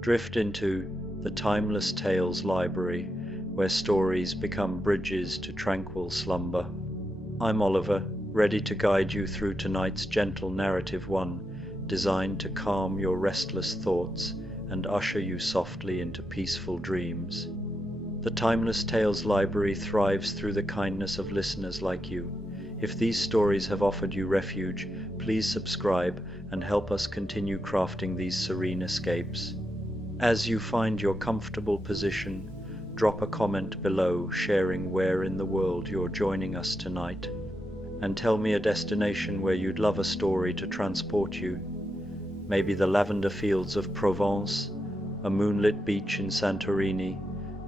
Drift into the Timeless Tales Library, where stories become bridges to tranquil slumber. I'm Oliver, ready to guide you through tonight's gentle narrative, one designed to calm your restless thoughts and usher you softly into peaceful dreams. The Timeless Tales Library thrives through the kindness of listeners like you. If these stories have offered you refuge, please subscribe and help us continue crafting these serene escapes. As you find your comfortable position, drop a comment below sharing where in the world you're joining us tonight, and tell me a destination where you'd love a story to transport you. Maybe the lavender fields of Provence, a moonlit beach in Santorini,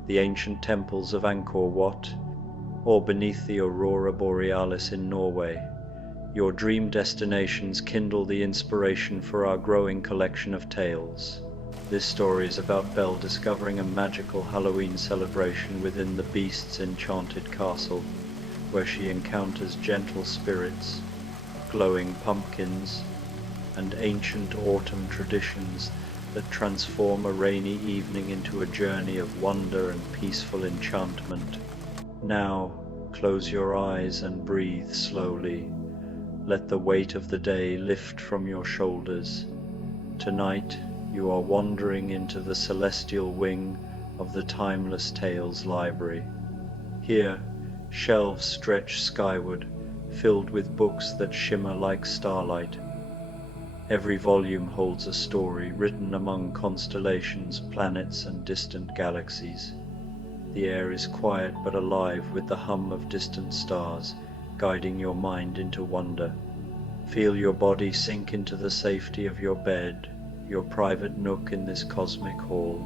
the ancient temples of Angkor Wat, or beneath the aurora borealis in Norway. Your dream destinations kindle the inspiration for our growing collection of tales. This story is about Belle discovering a magical Halloween celebration within the Beast's enchanted castle, where she encounters gentle spirits, glowing pumpkins, and ancient autumn traditions that transform a rainy evening into a journey of wonder and peaceful enchantment. Now, close your eyes and breathe slowly. Let the weight of the day lift from your shoulders. Tonight, you are wandering into the celestial wing of the Timeless Tales Library. Here, shelves stretch skyward, filled with books that shimmer like starlight. Every volume holds a story written among constellations, planets, and distant galaxies. The air is quiet but alive with the hum of distant stars, guiding your mind into wonder. Feel your body sink into the safety of your bed, your private nook in this cosmic hall.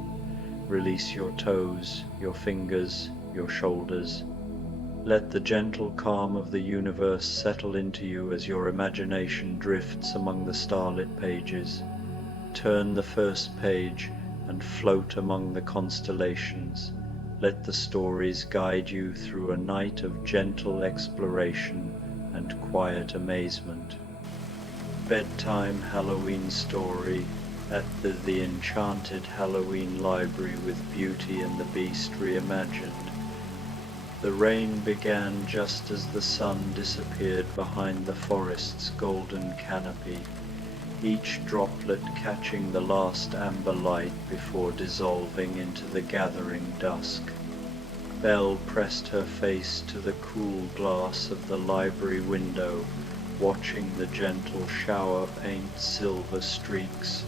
Release your toes, your fingers, your shoulders. Let the gentle calm of the universe settle into you as your imagination drifts among the starlit pages. Turn the first page and float among the constellations. Let the stories guide you through a night of gentle exploration and quiet amazement. Bedtime Halloween Story at the Enchanted Halloween Library with Beauty and the Beast Reimagined. The rain began just as the sun disappeared behind the forest's golden canopy, each droplet catching the last amber light before dissolving into the gathering dusk. Belle pressed her face to the cool glass of the library window, watching the gentle shower paint silver streaks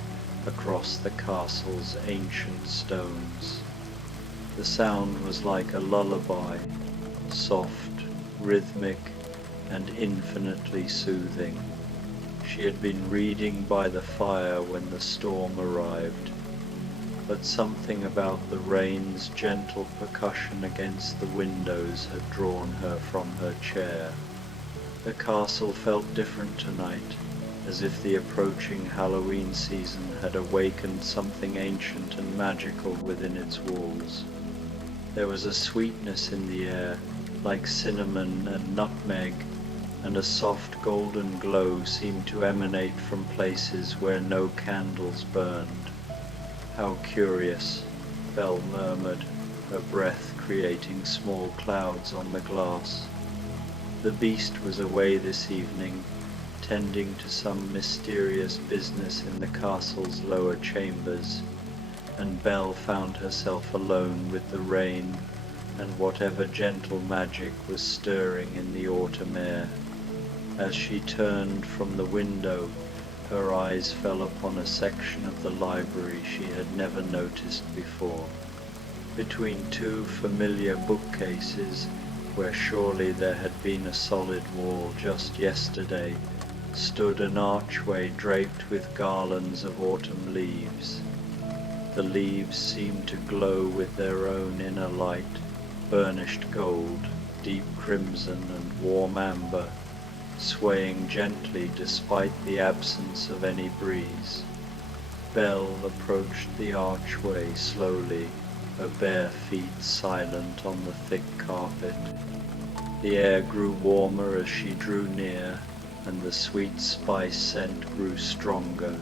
across the castle's ancient stones. The sound was like a lullaby, soft, rhythmic, and infinitely soothing. She had been reading by the fire when the storm arrived, but something about the rain's gentle percussion against the windows had drawn her from her chair. The castle felt different tonight, as if the approaching Halloween season had awakened something ancient and magical within its walls. There was a sweetness in the air, like cinnamon and nutmeg, and a soft golden glow seemed to emanate from places where no candles burned. "How curious," Belle murmured, her breath creating small clouds on the glass. The Beast was away this evening, tending to some mysterious business in the castle's lower chambers, and Belle found herself alone with the rain and whatever gentle magic was stirring in the autumn air. As she turned from the window, her eyes fell upon a section of the library she had never noticed before. Between two familiar bookcases, where surely there had been a solid wall just yesterday, stood an archway draped with garlands of autumn leaves. The leaves seemed to glow with their own inner light, burnished gold, deep crimson, and warm amber, swaying gently despite the absence of any breeze. Belle approached the archway slowly, her bare feet silent on the thick carpet. The air grew warmer as she drew near, and the sweet spice scent grew stronger,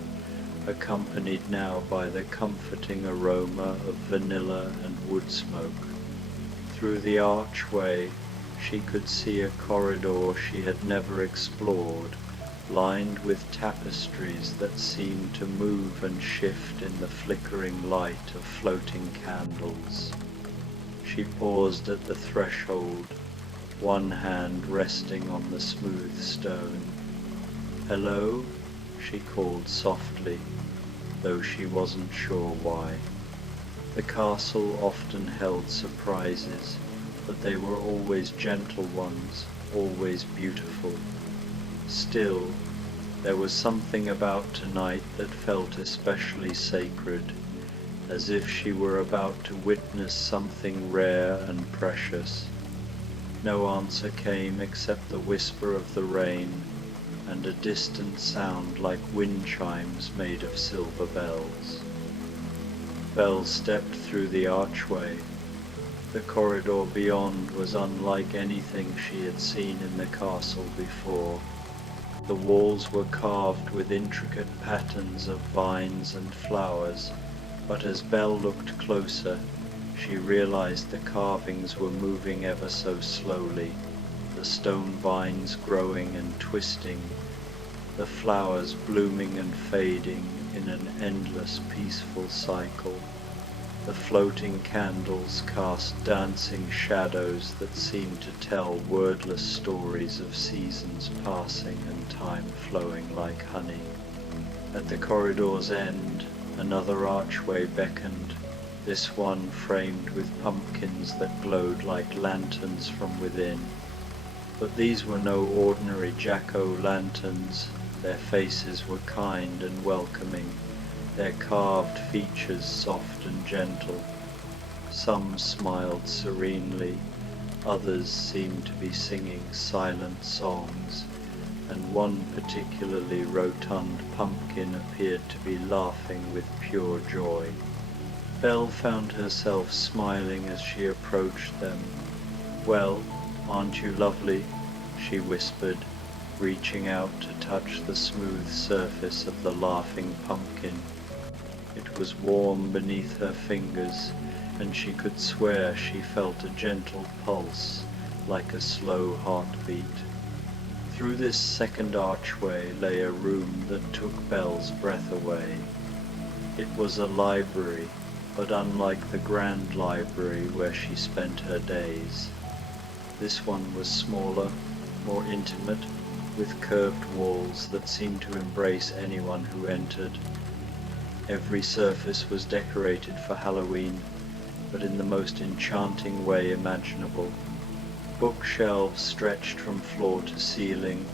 accompanied now by the comforting aroma of vanilla and wood smoke. Through the archway, she could see a corridor she had never explored, lined with tapestries that seemed to move and shift in the flickering light of floating candles. She paused at the threshold, one hand resting on the smooth stone. "Hello?" she called softly, though she wasn't sure why. The castle often held surprises, but they were always gentle ones, always beautiful. Still, there was something about tonight that felt especially sacred, as if she were about to witness something rare and precious. No answer came except the whisper of the rain and a distant sound like wind chimes made of silver bells. Belle stepped through the archway. The corridor beyond was unlike anything she had seen in the castle before. The walls were carved with intricate patterns of vines and flowers, but as Belle looked closer, she realized the carvings were moving ever so slowly, the stone vines growing and twisting, the flowers blooming and fading in an endless peaceful cycle. The floating candles cast dancing shadows that seemed to tell wordless stories of seasons passing and time flowing like honey. At the corridor's end, another archway beckoned, this one framed with pumpkins that glowed like lanterns from within. But these were no ordinary jack-o'-lanterns. Their faces were kind and welcoming, their carved features soft and gentle. Some smiled serenely, others seemed to be singing silent songs, and one particularly rotund pumpkin appeared to be laughing with pure joy. Belle found herself smiling as she approached them. "Well, aren't you lovely?" she whispered, reaching out to touch the smooth surface of the laughing pumpkin. It was warm beneath her fingers, and she could swear she felt a gentle pulse, like a slow heartbeat. Through this second archway lay a room that took Belle's breath away. It was a library, but unlike the grand library where she spent her days. This one was smaller, more intimate, with curved walls that seemed to embrace anyone who entered. Every surface was decorated for Halloween, but in the most enchanting way imaginable. Bookshelves stretched from floor to ceiling,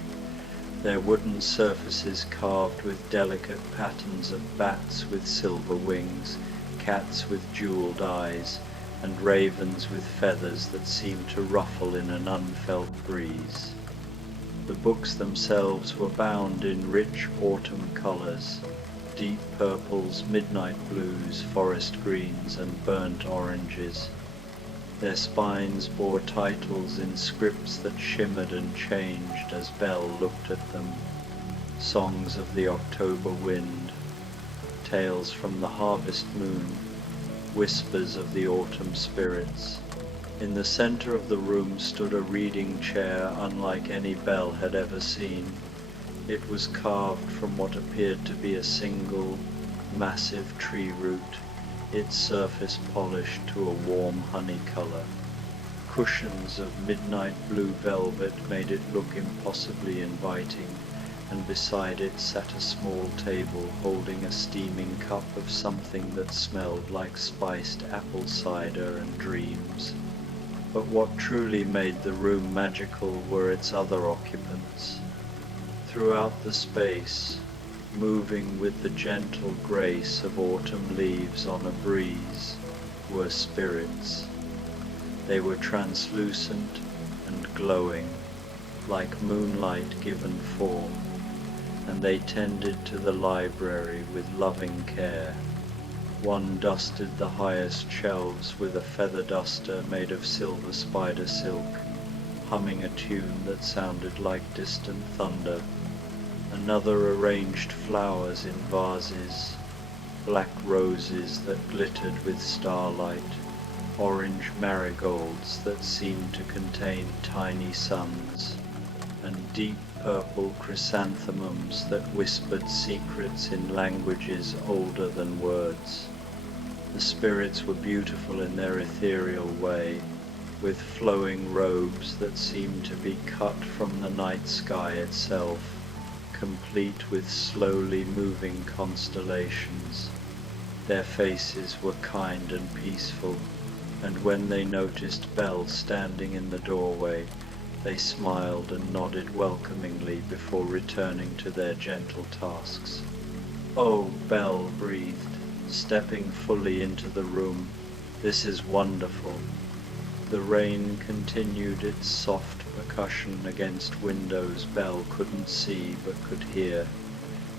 their wooden surfaces carved with delicate patterns of bats with silver wings, cats with jeweled eyes, and ravens with feathers that seemed to ruffle in an unfelt breeze. The books themselves were bound in rich autumn colors, deep purples, midnight blues, forest greens, and burnt oranges. Their spines bore titles in scripts that shimmered and changed as Belle looked at them. Songs of the October wind, tales from the harvest moon, whispers of the autumn spirits. In the center of the room stood a reading chair unlike any Belle had ever seen. It was carved from what appeared to be a single, massive tree root, its surface polished to a warm honey color. Cushions of midnight blue velvet made it look impossibly inviting, and beside it sat a small table holding a steaming cup of something that smelled like spiced apple cider and dreams. But what truly made the room magical were its other occupants. Throughout the space, moving with the gentle grace of autumn leaves on a breeze, were spirits. They were translucent and glowing, like moonlight given form, and they tended to the library with loving care. One dusted the highest shelves with a feather duster made of silver spider silk, humming a tune that sounded like distant thunder. Another arranged flowers in vases, black roses that glittered with starlight, orange marigolds that seemed to contain tiny suns, and deep purple chrysanthemums that whispered secrets in languages older than words. The spirits were beautiful in their ethereal way, with flowing robes that seemed to be cut from the night sky itself, complete with slowly moving constellations. Their faces were kind and peaceful, and when they noticed Belle standing in the doorway, they smiled and nodded welcomingly before returning to their gentle tasks. "Oh," Belle breathed, stepping fully into the room, "this is wonderful." The rain continued its soft percussion against windows Belle couldn't see but could hear,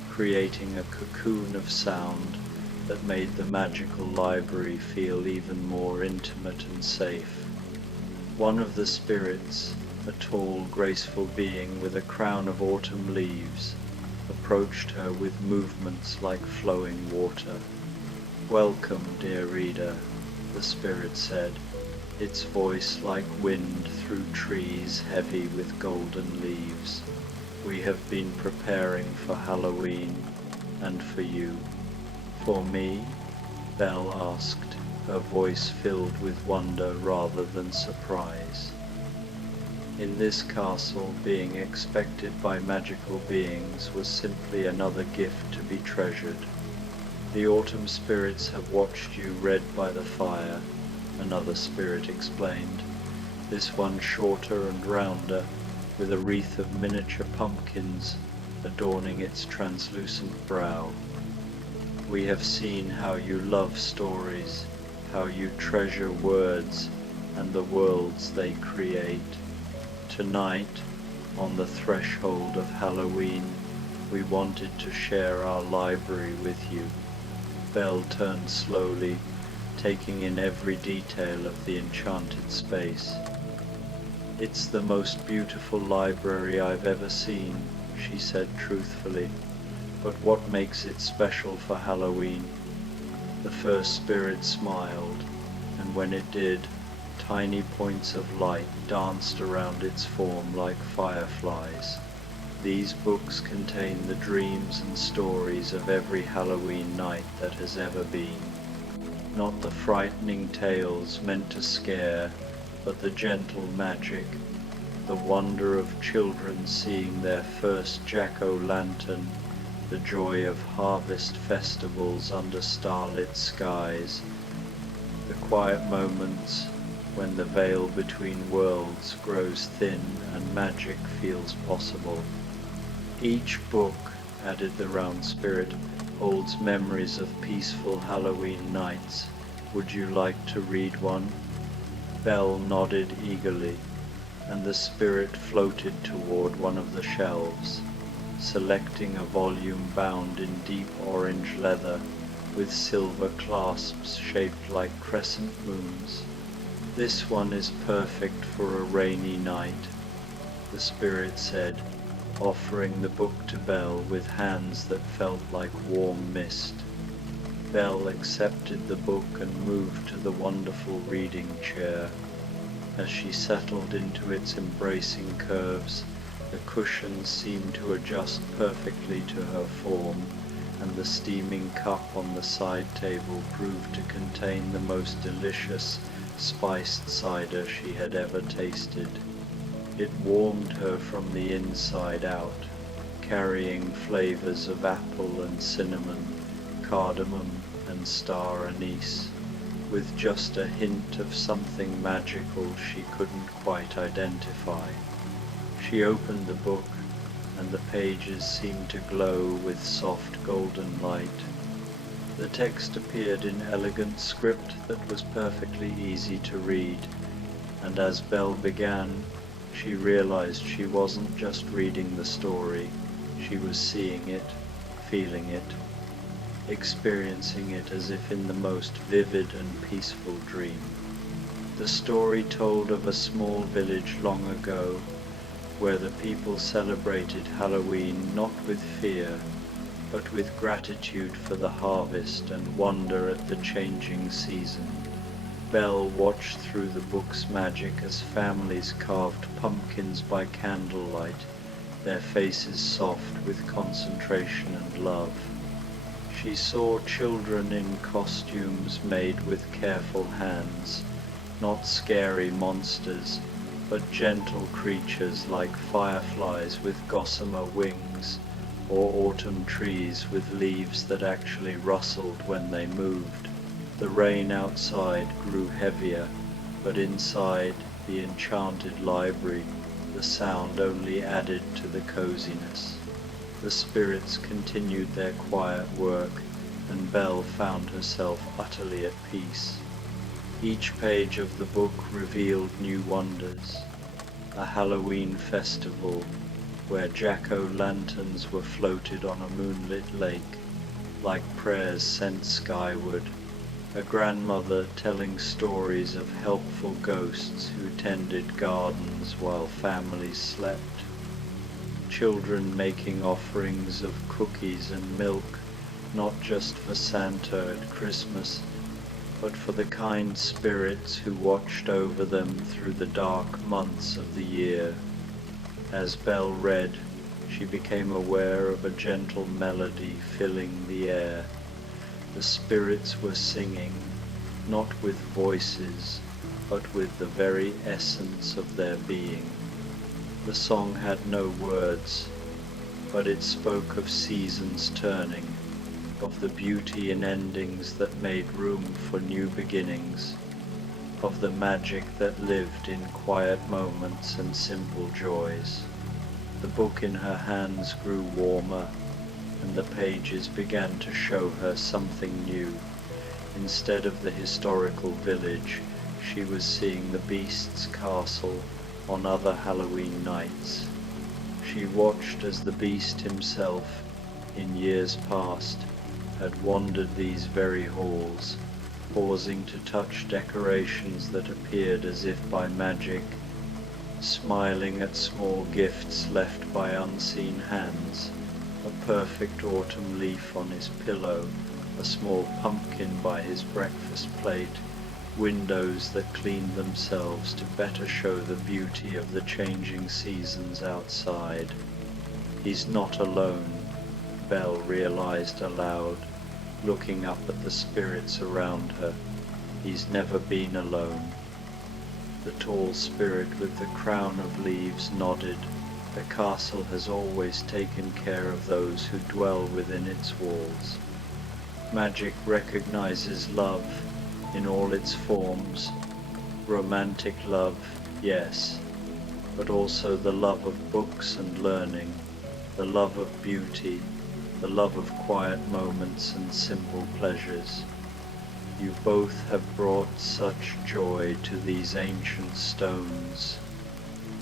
creating a cocoon of sound that made the magical library feel even more intimate and safe. One of the spirits, a tall, graceful being with a crown of autumn leaves, approached her with movements like flowing water. "Welcome, dear reader," the spirit said, its voice like wind through trees heavy with golden leaves. "We have been preparing for Halloween, and for you." "For me?" Belle asked, her voice filled with wonder rather than surprise. In this castle, being expected by magical beings was simply another gift to be treasured. "The autumn spirits have watched you read by the fire," another spirit explained, this one shorter and rounder, with a wreath of miniature pumpkins adorning its translucent brow. "We have seen how you love stories, how you treasure words and the worlds they create. Tonight, on the threshold of Halloween, we wanted to share our library with you." Belle turned slowly, taking in every detail of the enchanted space. "It's the most beautiful library I've ever seen," she said truthfully. "But what makes it special for Halloween?" The first spirit smiled, and when it did, tiny points of light danced around its form like fireflies. "These books contain the dreams and stories of every Halloween night that has ever been. Not the frightening tales meant to scare, but the gentle magic, the wonder of children seeing their first jack-o'-lantern, the joy of harvest festivals under starlit skies, the quiet moments when the veil between worlds grows thin and magic feels possible. Each book," added the round spirit, "holds memories of peaceful Halloween nights. Would you like to read one?" Belle nodded eagerly, and the spirit floated toward one of the shelves, selecting a volume bound in deep orange leather with silver clasps shaped like crescent moons. "This one is perfect for a rainy night," the spirit said, offering the book to Belle with hands that felt like warm mist. Belle accepted the book and moved to the wonderful reading chair. As she settled into its embracing curves, the cushions seemed to adjust perfectly to her form, and the steaming cup on the side table proved to contain the most delicious, spiced cider she had ever tasted. It warmed her from the inside out, carrying flavors of apple and cinnamon, cardamom and star anise, with just a hint of something magical she couldn't quite identify. She opened the book, and the pages seemed to glow with soft golden light. The text appeared in elegant script that was perfectly easy to read, and as Belle began, she realized she wasn't just reading the story, she was seeing it, feeling it, experiencing it as if in the most vivid and peaceful dream. The story told of a small village long ago, where the people celebrated Halloween not with fear, but with gratitude for the harvest and wonder at the changing season. Belle watched through the book's magic as families carved pumpkins by candlelight, their faces soft with concentration and love. She saw children in costumes made with careful hands, not scary monsters, but gentle creatures like fireflies with gossamer wings, or autumn trees with leaves that actually rustled when they moved. The rain outside grew heavier, but inside the enchanted library, the sound only added to the coziness. The spirits continued their quiet work, and Belle found herself utterly at peace. Each page of the book revealed new wonders. A Halloween festival where jack-o'-lanterns were floated on a moonlit lake, like prayers sent skyward. A grandmother telling stories of helpful ghosts who tended gardens while families slept. Children making offerings of cookies and milk, not just for Santa at Christmas, but for the kind spirits who watched over them through the dark months of the year. As Belle read, she became aware of a gentle melody filling the air. The spirits were singing, not with voices, but with the very essence of their being. The song had no words, but it spoke of seasons turning, of the beauty in endings that made room for new beginnings, of the magic that lived in quiet moments and simple joys. The book in her hands grew warmer, and the pages began to show her something new. Instead of the historical village, she was seeing the Beast's castle on other Halloween nights. She watched as the Beast himself, in years past, had wandered these very halls, pausing to touch decorations that appeared as if by magic, smiling at small gifts left by unseen hands, a perfect autumn leaf on his pillow, a small pumpkin by his breakfast plate, windows that cleaned themselves to better show the beauty of the changing seasons outside. He's not alone, Belle realized aloud, looking up at the spirits around her. He's never been alone. The tall spirit with the crown of leaves nodded. The castle has always taken care of those who dwell within its walls. Magic recognizes love in all its forms. Romantic love, yes, but also the love of books and learning, the love of beauty, the love of quiet moments and simple pleasures. You both have brought such joy to these ancient stones.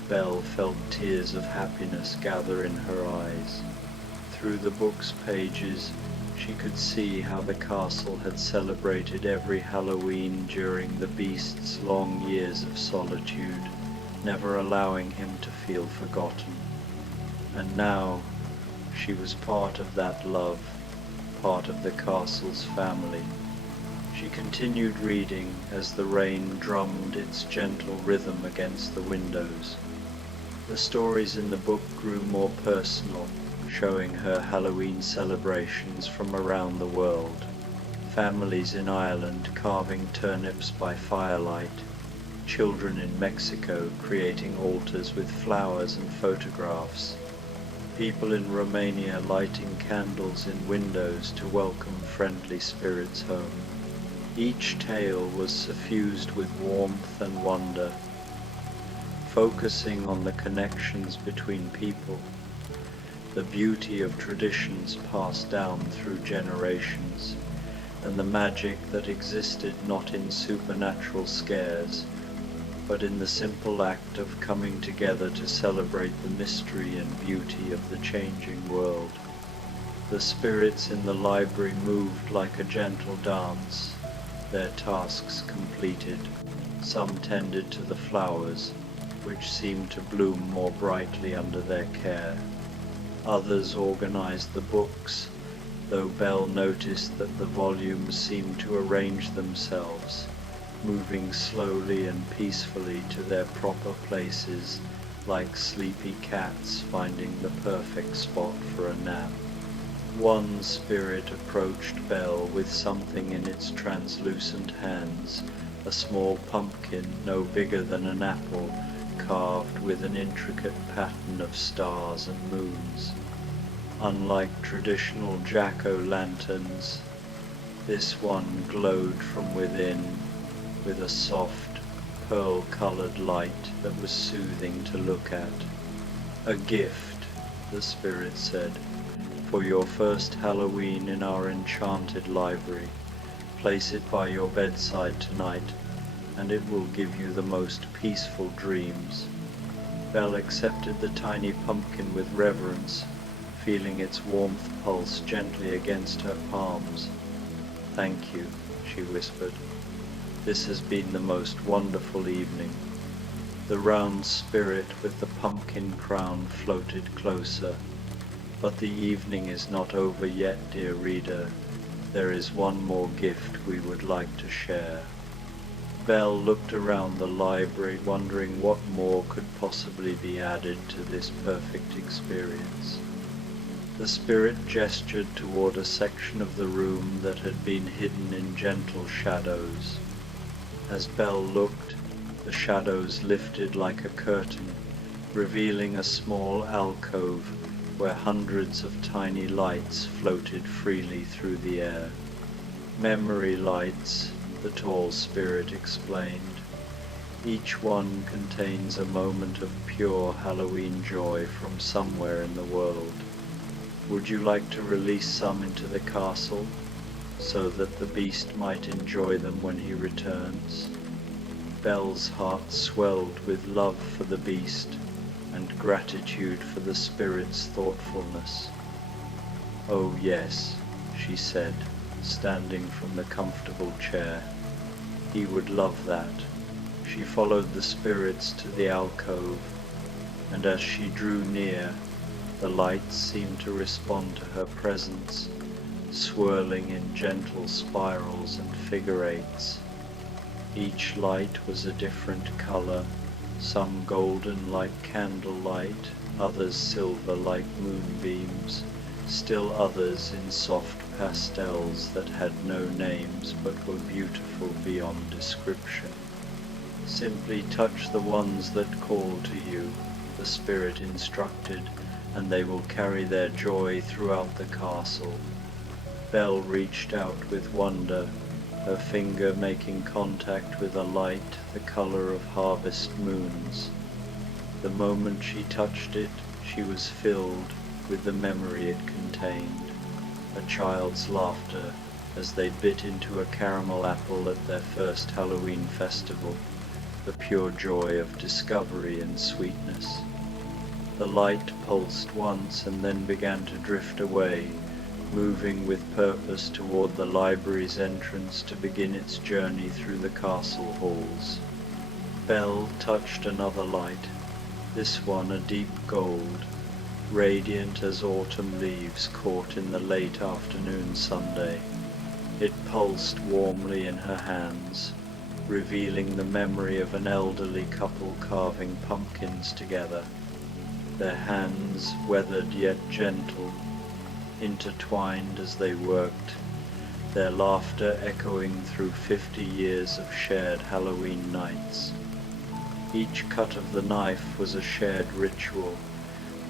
Belle felt tears of happiness gather in her eyes. Through the book's pages, she could see how the castle had celebrated every Halloween during the Beast's long years of solitude, never allowing him to feel forgotten. And now, she was part of that love, part of the castle's family. She continued reading as the rain drummed its gentle rhythm against the windows. The stories in the book grew more personal, showing her Halloween celebrations from around the world. Families in Ireland carving turnips by firelight, children in Mexico creating altars with flowers and photographs, people in Romania lighting candles in windows to welcome friendly spirits home. Each tale was suffused with warmth and wonder, focusing on the connections between people, the beauty of traditions passed down through generations, and the magic that existed not in supernatural scares, but in the simple act of coming together to celebrate the mystery and beauty of the changing world. The spirits in the library moved like a gentle dance, their tasks completed. Some tended to the flowers, which seemed to bloom more brightly under their care. Others organized the books, though Belle noticed that the volumes seemed to arrange themselves, moving slowly and peacefully to their proper places, like sleepy cats finding the perfect spot for a nap. One spirit approached Belle with something in its translucent hands, a small pumpkin no bigger than an apple, carved with an intricate pattern of stars and moons. Unlike traditional jack-o'-lanterns, this one glowed from within with a soft, pearl-colored light that was soothing to look at. "A gift," the spirit said, "for your first Halloween in our enchanted library. Place it by your bedside tonight, and it will give you the most peaceful dreams." Belle accepted the tiny pumpkin with reverence, feeling its warmth pulse gently against her palms. "Thank you," she whispered. "This has been the most wonderful evening." The round spirit with the pumpkin crown floated closer. "But the evening is not over yet, dear reader. There is one more gift we would like to share." Belle looked around the library, wondering what more could possibly be added to this perfect experience. The spirit gestured toward a section of the room that had been hidden in gentle shadows. As Belle looked, the shadows lifted like a curtain, revealing a small alcove where hundreds of tiny lights floated freely through the air. "Memory lights," the tall spirit explained. "Each one contains a moment of pure Halloween joy from somewhere in the world. Would you like to release some into the castle, so that the beast might enjoy them when he returns?" Belle's heart swelled with love for the beast and gratitude for the spirit's thoughtfulness. "Oh yes," she said, standing from the comfortable chair. "He would love that." She followed the spirits to the alcove, and as she drew near, the lights seemed to respond to her presence, swirling in gentle spirals and figure eights. Each light was a different color, some golden like candlelight, others silver like moonbeams, still others in soft pastels that had no names but were beautiful beyond description. "Simply touch the ones that call to you," the spirit instructed, "and they will carry their joy throughout the castle." Belle reached out with wonder, her finger making contact with a light the color of harvest moons. The moment she touched it, she was filled with the memory it contained, a child's laughter as they bit into a caramel apple at their first Halloween festival, the pure joy of discovery and sweetness. The light pulsed once and then began to drift away, moving with purpose toward the library's entrance to begin its journey through the castle halls. Belle touched another light, this one a deep gold, radiant as autumn leaves caught in the late afternoon sunday. It pulsed warmly in her hands, revealing the memory of an elderly couple carving pumpkins together, their hands weathered yet gentle, intertwined as they worked, their laughter echoing through 50 years of shared Halloween nights. Each cut of the knife was a shared ritual,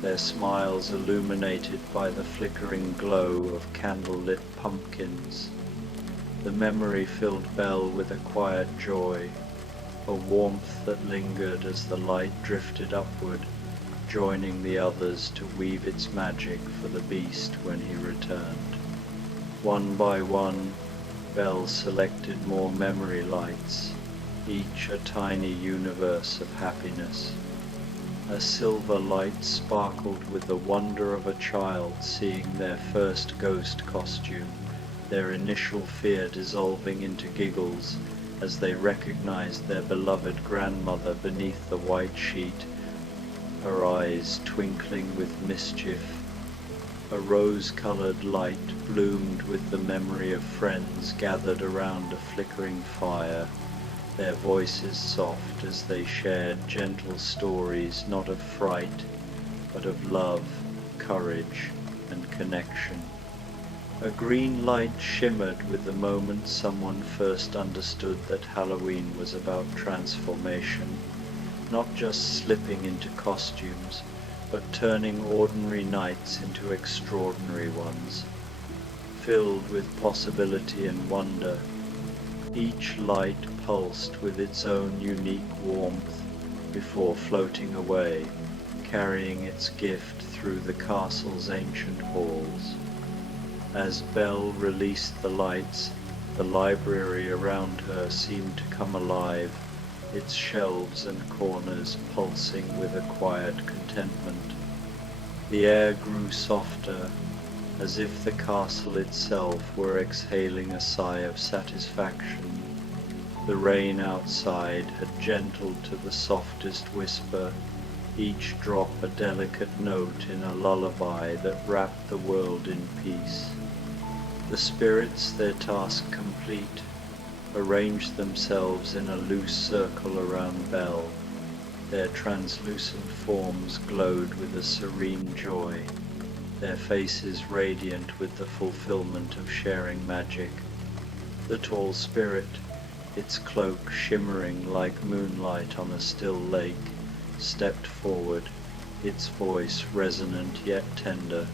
their smiles illuminated by the flickering glow of candle-lit pumpkins. The memory filled Belle with a quiet joy, a warmth that lingered as the light drifted upward, joining the others to weave its magic for the beast when he returned. One by one, Belle selected more memory lights, each a tiny universe of happiness. A silver light sparkled with the wonder of a child seeing their first ghost costume, their initial fear dissolving into giggles as they recognized their beloved grandmother beneath the white sheet, her eyes twinkling with mischief. A rose-colored light bloomed with the memory of friends gathered around a flickering fire, their voices soft as they shared gentle stories not of fright, but of love, courage, and connection. A green light shimmered with the moment someone first understood that Halloween was about transformation, not just slipping into costumes, but turning ordinary nights into extraordinary ones, filled with possibility and wonder. Each light pulsed with its own unique warmth before floating away, carrying its gift through the castle's ancient halls. As Belle released the lights, the library around her seemed to come alive, its shelves and corners pulsing with a quiet contentment. The air grew softer, as if the castle itself were exhaling a sigh of satisfaction. The rain outside had gentled to the softest whisper, each drop a delicate note in a lullaby that wrapped the world in peace. The spirits, their task complete, arranged themselves in a loose circle around Belle. Their translucent forms glowed with a serene joy, their faces radiant with the fulfillment of sharing magic. The tall spirit, its cloak shimmering like moonlight on a still lake, stepped forward, its voice resonant yet tender.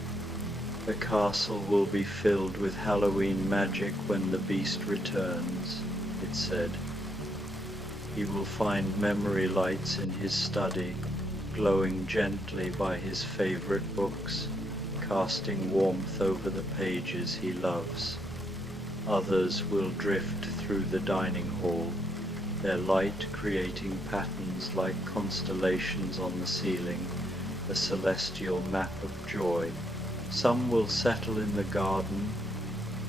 The castle will be filled with Halloween magic when the beast returns, it said. He will find memory lights in his study, glowing gently by his favorite books, casting warmth over the pages he loves. Others will drift through the dining hall, their light creating patterns like constellations on the ceiling, a celestial map of joy. Some will settle in the garden,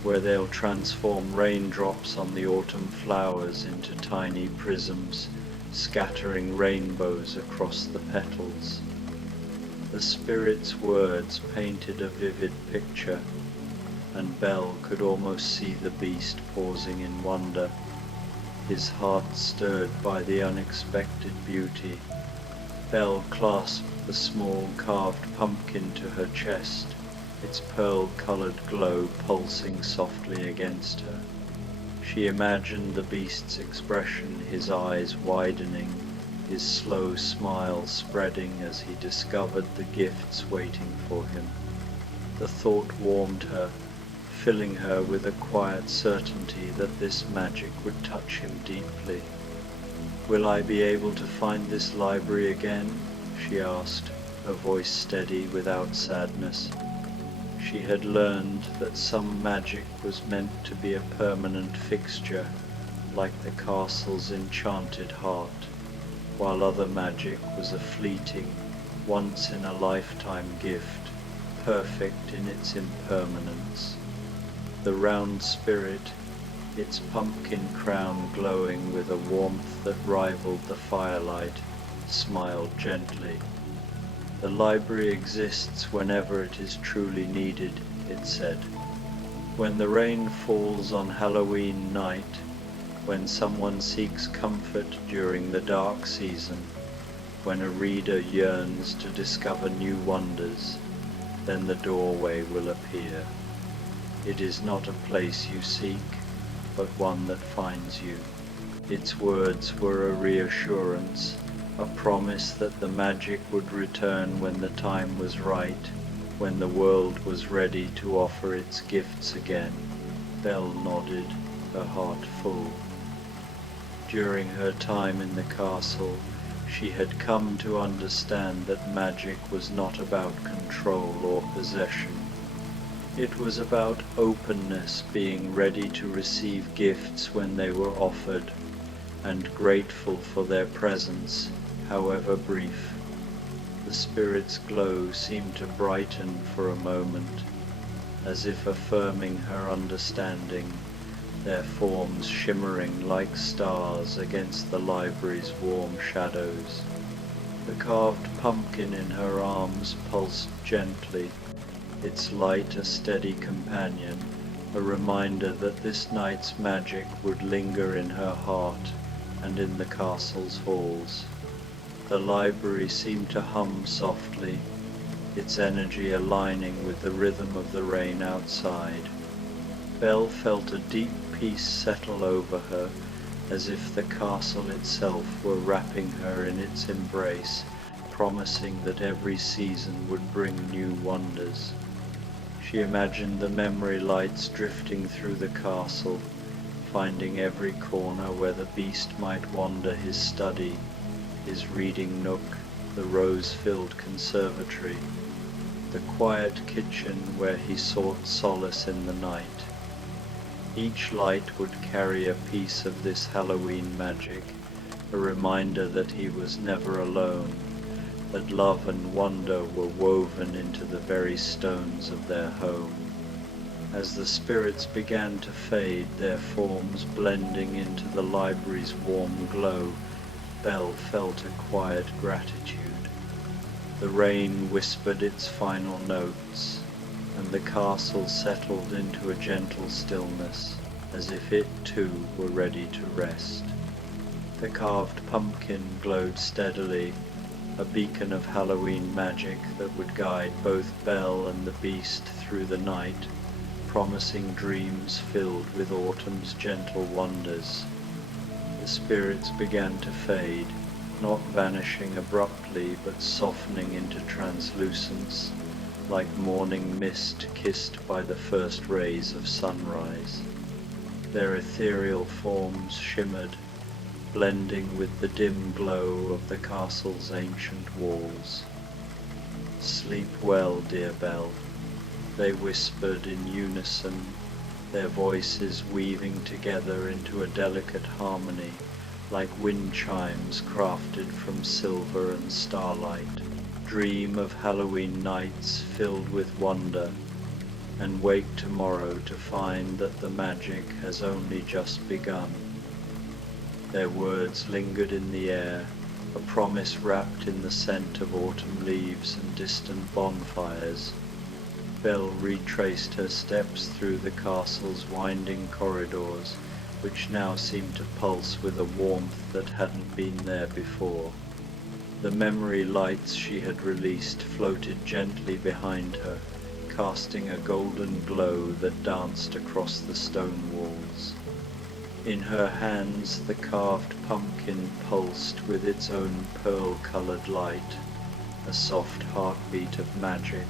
where they'll transform raindrops on the autumn flowers into tiny prisms, scattering rainbows across the petals. The spirit's words painted a vivid picture, and Belle could almost see the beast pausing in wonder, his heart stirred by the unexpected beauty. Belle clasped the small carved pumpkin to her chest, its pearl-colored glow pulsing softly against her. She imagined the beast's expression, his eyes widening, his slow smile spreading as he discovered the gifts waiting for him. The thought warmed her, filling her with a quiet certainty that this magic would touch him deeply. "Will I be able to find this library again?" she asked, her voice steady without sadness. She had learned that some magic was meant to be a permanent fixture, like the castle's enchanted heart, while other magic was a fleeting, once-in-a-lifetime gift, perfect in its impermanence. The round spirit, its pumpkin crown glowing with a warmth that rivaled the firelight, smiled gently. "The library exists whenever it is truly needed," it said. "When the rain falls on Halloween night, when someone seeks comfort during the dark season, when a reader yearns to discover new wonders, then the doorway will appear. It is not a place you seek, but one that finds you." Its words were a reassurance, a promise that the magic would return when the time was right, when the world was ready to offer its gifts again. Belle nodded, her heart full. During her time in the castle, she had come to understand that magic was not about control or possession. It was about openness, being ready to receive gifts when they were offered, and grateful for their presence, however brief. The spirit's glow seemed to brighten for a moment, as if affirming her understanding, their forms shimmering like stars against the library's warm shadows. The carved pumpkin in her arms pulsed gently, its light a steady companion, a reminder that this night's magic would linger in her heart and in the castle's halls. The library seemed to hum softly, its energy aligning with the rhythm of the rain outside. Belle felt a deep peace settle over her, as if the castle itself were wrapping her in its embrace, promising that every season would bring new wonders. She imagined the memory lights drifting through the castle, finding every corner where the beast might wander, his study, his reading nook, the rose-filled conservatory, the quiet kitchen where he sought solace in the night. Each light would carry a piece of this Halloween magic, a reminder that he was never alone, that love and wonder were woven into the very stones of their home. As the spirits began to fade, their forms blending into the library's warm glow, Belle felt a quiet gratitude. The rain whispered its final notes, and the castle settled into a gentle stillness, as if it too were ready to rest. The carved pumpkin glowed steadily, a beacon of Halloween magic that would guide both Belle and the beast through the night, promising dreams filled with autumn's gentle wonders. The spirits began to fade, not vanishing abruptly but softening into translucence, like morning mist kissed by the first rays of sunrise. Their ethereal forms shimmered, blending with the dim glow of the castle's ancient walls. "Sleep well, dear Belle," they whispered in unison, their voices weaving together into a delicate harmony, like wind chimes crafted from silver and starlight. Dream of Halloween nights filled with wonder, and wake tomorrow to find that the magic has only just begun. Their words lingered in the air, a promise wrapped in the scent of autumn leaves and distant bonfires. Belle retraced her steps through the castle's winding corridors, which now seemed to pulse with a warmth that hadn't been there before. The memory lights she had released floated gently behind her, casting a golden glow that danced across the stone walls. In her hands the carved pumpkin pulsed with its own pearl-colored light, a soft heartbeat of magic.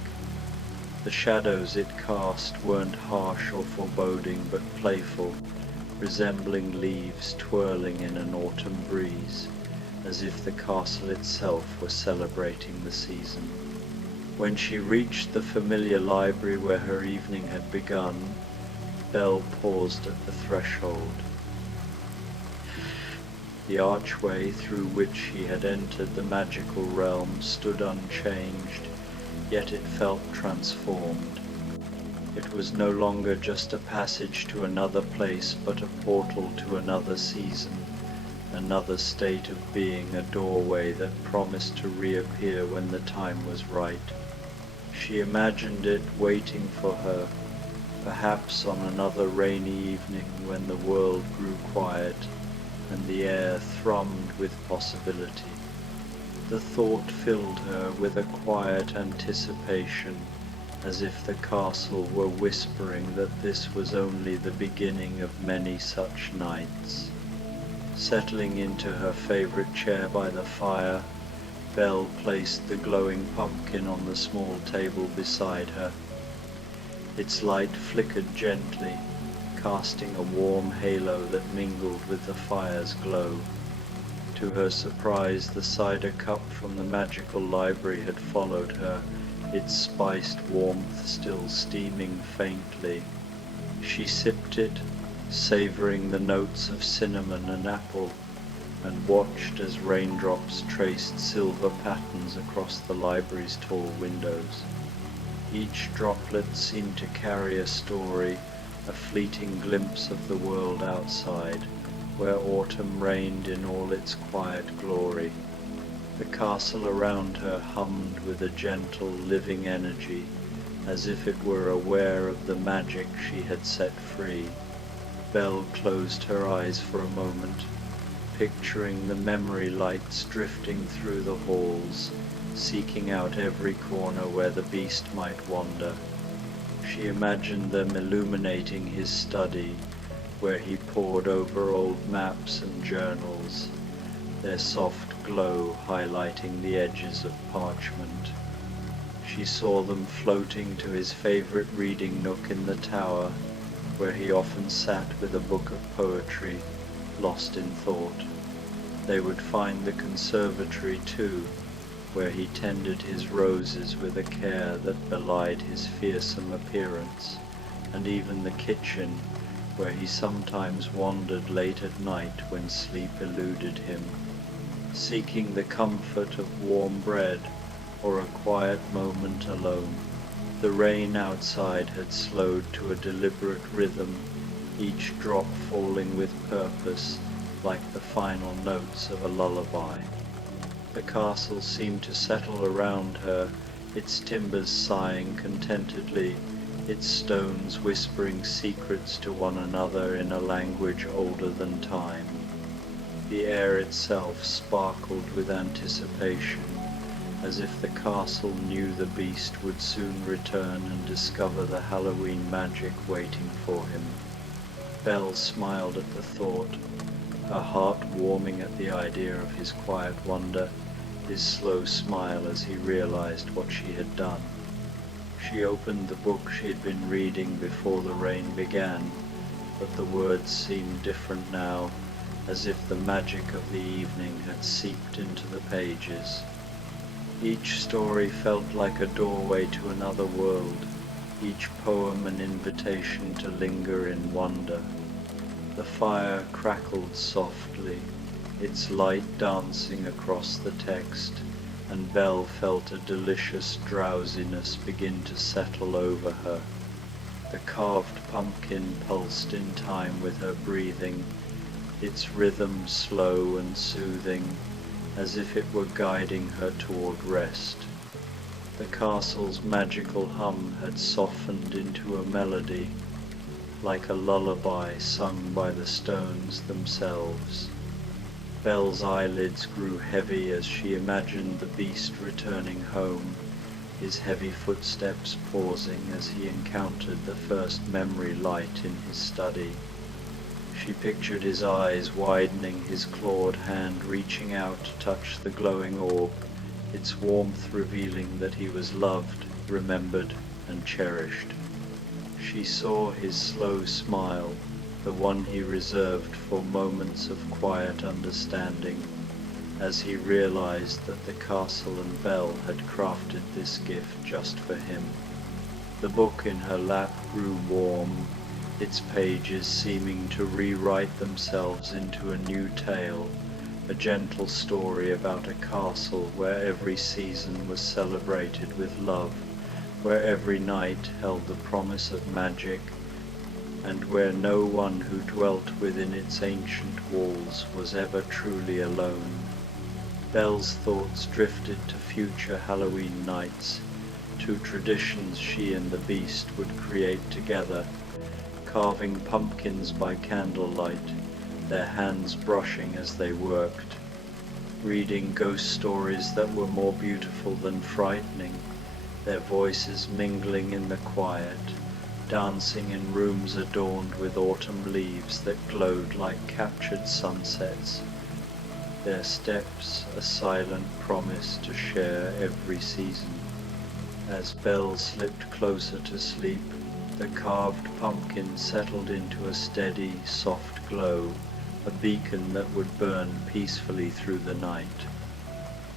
The shadows it cast weren't harsh or foreboding, but playful, resembling leaves twirling in an autumn breeze, as if the castle itself were celebrating the season. When she reached the familiar library where her evening had begun, Belle paused at the threshold. The archway through which she had entered the magical realm stood unchanged, yet it felt transformed. It was no longer just a passage to another place, but a portal to another season, another state of being, a doorway that promised to reappear when the time was right. She imagined it waiting for her, perhaps on another rainy evening when the world grew quiet and the air thrummed with possibility. The thought filled her with a quiet anticipation, as if the castle were whispering that this was only the beginning of many such nights. Settling into her favorite chair by the fire, Belle placed the glowing pumpkin on the small table beside her. Its light flickered gently, casting a warm halo that mingled with the fire's glow. To her surprise, the cider cup from the magical library had followed her, its spiced warmth still steaming faintly. She sipped it, savoring the notes of cinnamon and apple, and watched as raindrops traced silver patterns across the library's tall windows. Each droplet seemed to carry a story, a fleeting glimpse of the world outside, where autumn reigned in all its quiet glory. The castle around her hummed with a gentle, living energy, as if it were aware of the magic she had set free. Belle closed her eyes for a moment, picturing the memory lights drifting through the halls, seeking out every corner where the beast might wander. She imagined them illuminating his study, where he pored over old maps and journals, their soft glow highlighting the edges of parchment. She saw them floating to his favorite reading nook in the tower, where he often sat with a book of poetry, lost in thought. They would find the conservatory too, where he tended his roses with a care that belied his fearsome appearance, and even the kitchen, where he sometimes wandered late at night when sleep eluded him, seeking the comfort of warm bread or a quiet moment alone. The rain outside had slowed to a deliberate rhythm, each drop falling with purpose, like the final notes of a lullaby. The castle seemed to settle around her, its timbers sighing contentedly, its stones whispering secrets to one another in a language older than time. The air itself sparkled with anticipation, as if the castle knew the beast would soon return and discover the Halloween magic waiting for him. Belle smiled at the thought, her heart warming at the idea of his quiet wonder, his slow smile as he realized what she had done. She opened the book she had been reading before the rain began, but the words seemed different now, as if the magic of the evening had seeped into the pages. Each story felt like a doorway to another world, each poem an invitation to linger in wonder. The fire crackled softly, its light dancing across the text, and Belle felt a delicious drowsiness begin to settle over her. The carved pumpkin pulsed in time with her breathing, its rhythm slow and soothing, as if it were guiding her toward rest. The castle's magical hum had softened into a melody, like a lullaby sung by the stones themselves. Belle's eyelids grew heavy as she imagined the beast returning home, his heavy footsteps pausing as he encountered the first memory light in his study. She pictured his eyes widening, his clawed hand reaching out to touch the glowing orb, its warmth revealing that he was loved, remembered, and cherished. She saw his slow smile, the one he reserved for moments of quiet understanding, as he realized that the castle and Belle had crafted this gift just for him. The book in her lap grew warm, its pages seeming to rewrite themselves into a new tale, a gentle story about a castle where every season was celebrated with love, where every night held the promise of magic, and where no one who dwelt within its ancient walls was ever truly alone. Belle's thoughts drifted to future Halloween nights, to traditions she and the beast would create together, carving pumpkins by candlelight, their hands brushing as they worked, reading ghost stories that were more beautiful than frightening, their voices mingling in the quiet, dancing in rooms adorned with autumn leaves that glowed like captured sunsets, their steps a silent promise to share every season. As Belle slipped closer to sleep, the carved pumpkin settled into a steady, soft glow, a beacon that would burn peacefully through the night.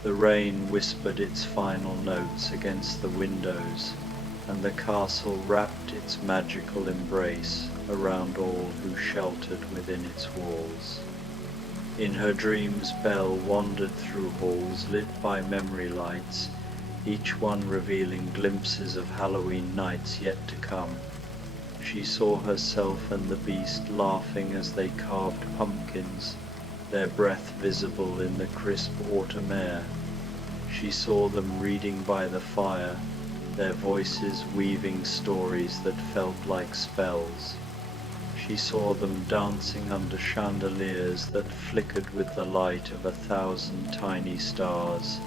The rain whispered its final notes against the windows, and the castle wrapped its magical embrace around all who sheltered within its walls. In her dreams, Belle wandered through halls lit by memory lights, each one revealing glimpses of Halloween nights yet to come. She saw herself and the beast laughing as they carved pumpkins, their breath visible in the crisp autumn air. She saw them reading by the fire, their voices weaving stories that felt like spells. She saw them dancing under chandeliers that flickered with the light of 1,000 tiny stars,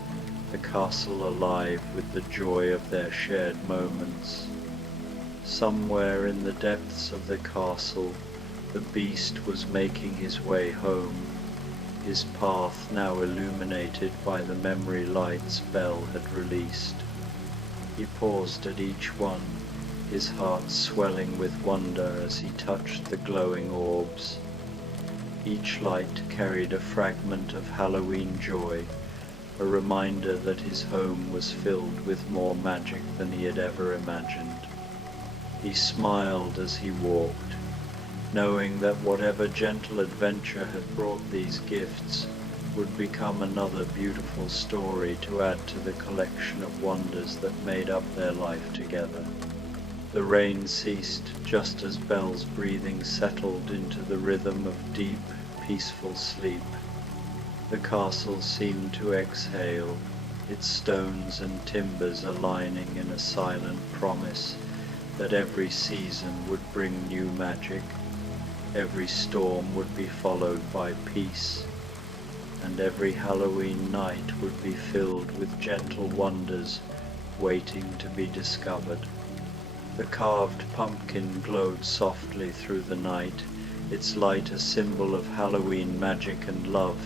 the castle alive with the joy of their shared moments. Somewhere in the depths of the castle, the beast was making his way home, his path now illuminated by the memory lights Belle had released. He paused at each one, his heart swelling with wonder as he touched the glowing orbs. Each light carried a fragment of Halloween joy, a reminder that his home was filled with more magic than he had ever imagined. He smiled as he walked, knowing that whatever gentle adventure had brought these gifts would become another beautiful story to add to the collection of wonders that made up their life together. The rain ceased just as Belle's breathing settled into the rhythm of deep, peaceful sleep. The castle seemed to exhale, its stones and timbers aligning in a silent promise that every season would bring new magic, every storm would be followed by peace, and every Halloween night would be filled with gentle wonders waiting to be discovered. The carved pumpkin glowed softly through the night, its light a symbol of Halloween magic and love,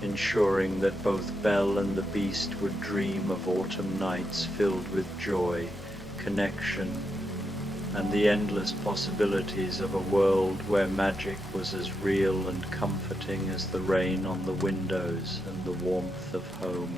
ensuring that both Belle and the beast would dream of autumn nights filled with joy, connection, and the endless possibilities of a world where magic was as real and comforting as the rain on the windows and the warmth of home.